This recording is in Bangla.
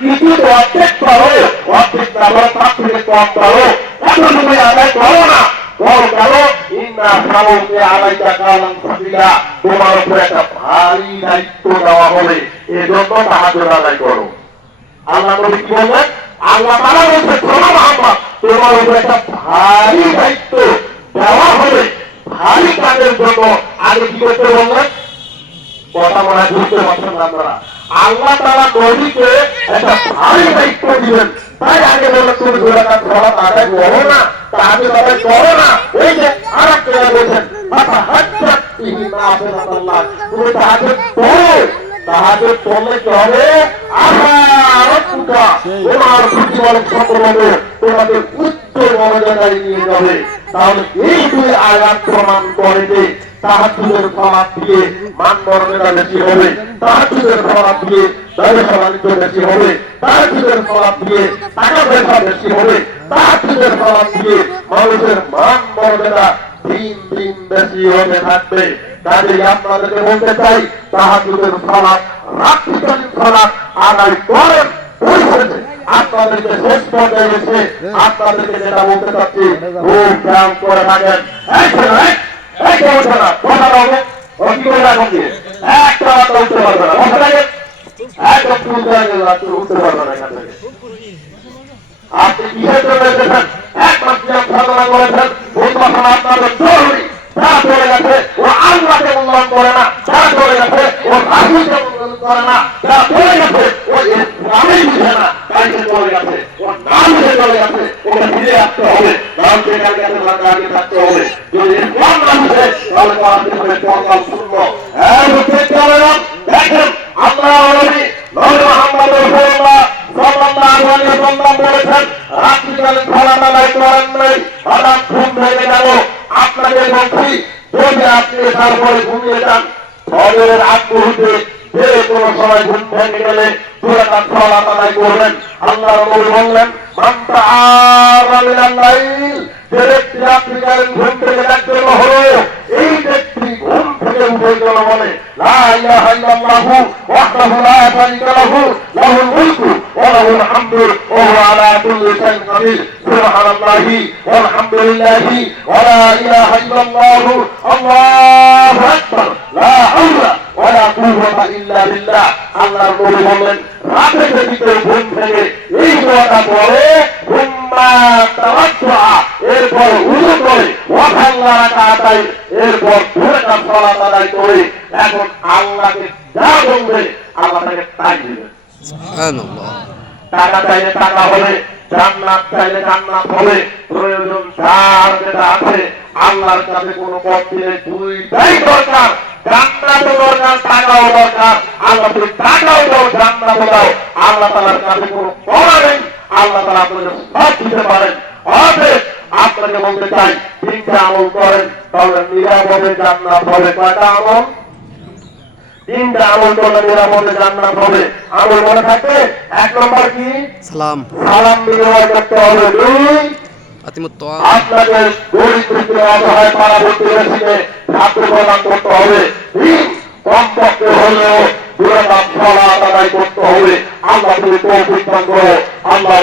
কিছু তো অর্ধেক করো অর্ধেক করো তার থেকে কম করো এখন তুমি আদায় করো না কম করো ইন্দ্রা শ্রাবণকে আলাইটা কালাম থাকিলা তোমার উপরে একটা ভারী দায়িত্ব দেওয়া হবে এজন্য তাহাজোর আদায় করো আল্লাহ নবী কি বললেন আল্লাহ তারা বলছে শোনো মোহাম্মদ তোমার উপর একটা ভারী দায়িত্ব দেওয়া হবে। ভারী কাজের জন্য আগে কি করতে বললেন কথা মনে বুঝতে পারছেন আপনারা। আল্লাহ তারা নবীকে একটা ভারী দায়িত্ব দিবেন তাই আগে বললেন তুমি গোলাকার সলাপ আদায় করো না তাহলে তাদের করো না। এই যে আর একটা বলছেন তুমি উচ্চ মর্যাদায় নিয়ে যাবে তাহলে এই দুই আয়াত প্রমাণ করে যে তাহাজুদের সমাজ দিয়ে মান মর্যাদা বেশি হবে তাহাজুদের সমাজ দিয়ে ব্যবসা বাণিজ্য বেশি হবে তাহাজুদের সমাজ দিয়ে টাকা পয়সা বেশি হবে তাহাজুদের সমাজ দিয়ে মানুষের মান মর্যাদা দিন দিন বেশি হতে থাকবে কাজে আপনাদেরকে বলতে চাই তাহাজুদের সমাজ রাত্রিকালীন সমাজ আদায় করেন পরিশেষে আপনাদেরকে শেষ পর্যায়ে এসে আপনাদেরকে যেটা বলতে চাচ্ছি খুব ব্যায়াম করে থাকেন? একটা কথা উঠতে পারবে না। একদম উঠতে পারবে না এখান থেকে। আপনি গেছে করে না। গেছে করে গেছে ও ইসলামই বুঝে না তাই সে চলে গেছে ও নাম বুঝে চলে গেছে ওকে ফিরে আসতে পরকাল শূন্য হ্যাঁ না দেখেন আল্লাহ ঘুম ভেঙে কোনো সময় ঘুম ভেঙে গেলে পুরোটা ফলা তালাই করবেন আল্লাহ নবী বললেন যে ব্যক্তি রাত্রিকালীন ঘুম থেকে ডাকতে হলো এই ব্যক্তি ঘুম থেকে উঠে গেল বলে লা কুওয়াতা ইল্লা বিল্লাহ। আল্লাহর নবী বলেন রাতে যদি কেউ ঘুম থেকে এই দোয়াটা পড়ে হুম্মা তাওয়াজ্জা এরপর উযু করে ওয়াখাল্লা রাকাতাই এরপর সালাত আদায় করে এখন আল্লাহকে যা বলবে আল্লাহ তাকে তাই দিবে সুবহানাল্লাহ। টাকা চাইলে টাকা হবে জান্নাত চাইলে জান্নাত হবে প্রয়োজন যার যেটা আছে আল্লাহর কাছে কোনো পথ দিলে দুইটাই দরকার। জান্নাতও দরকার টাকাও দরকার। আল্লাহ তুমি টাকাও দাও জান্নাতও দাও আল্লাহ তালার কাছে কোনো নেই। আল্লাহ তালা আপনাদের সব দিতে পারেন। আপনাকে বলতে চাই তিনটা আমল করেন তাহলে নিরাপদে জান্নাত হবে। কয়টা আমল? তিনটা আমল করলে নিরাপদে জান্নাত হবে। আমল মনে থাকবে? এক নম্বর কি? সালাম। সালাম বিনিময় করতে হবে। দুই আপনাদের গরিব অসহায় পাড়া খাদ্য প্রদান করতে হবে। কমপক্ষে হলেও দুরাকাম ফলা আদায় করতে হবে। আল্লাহ তুমি দান করো আল্লাহ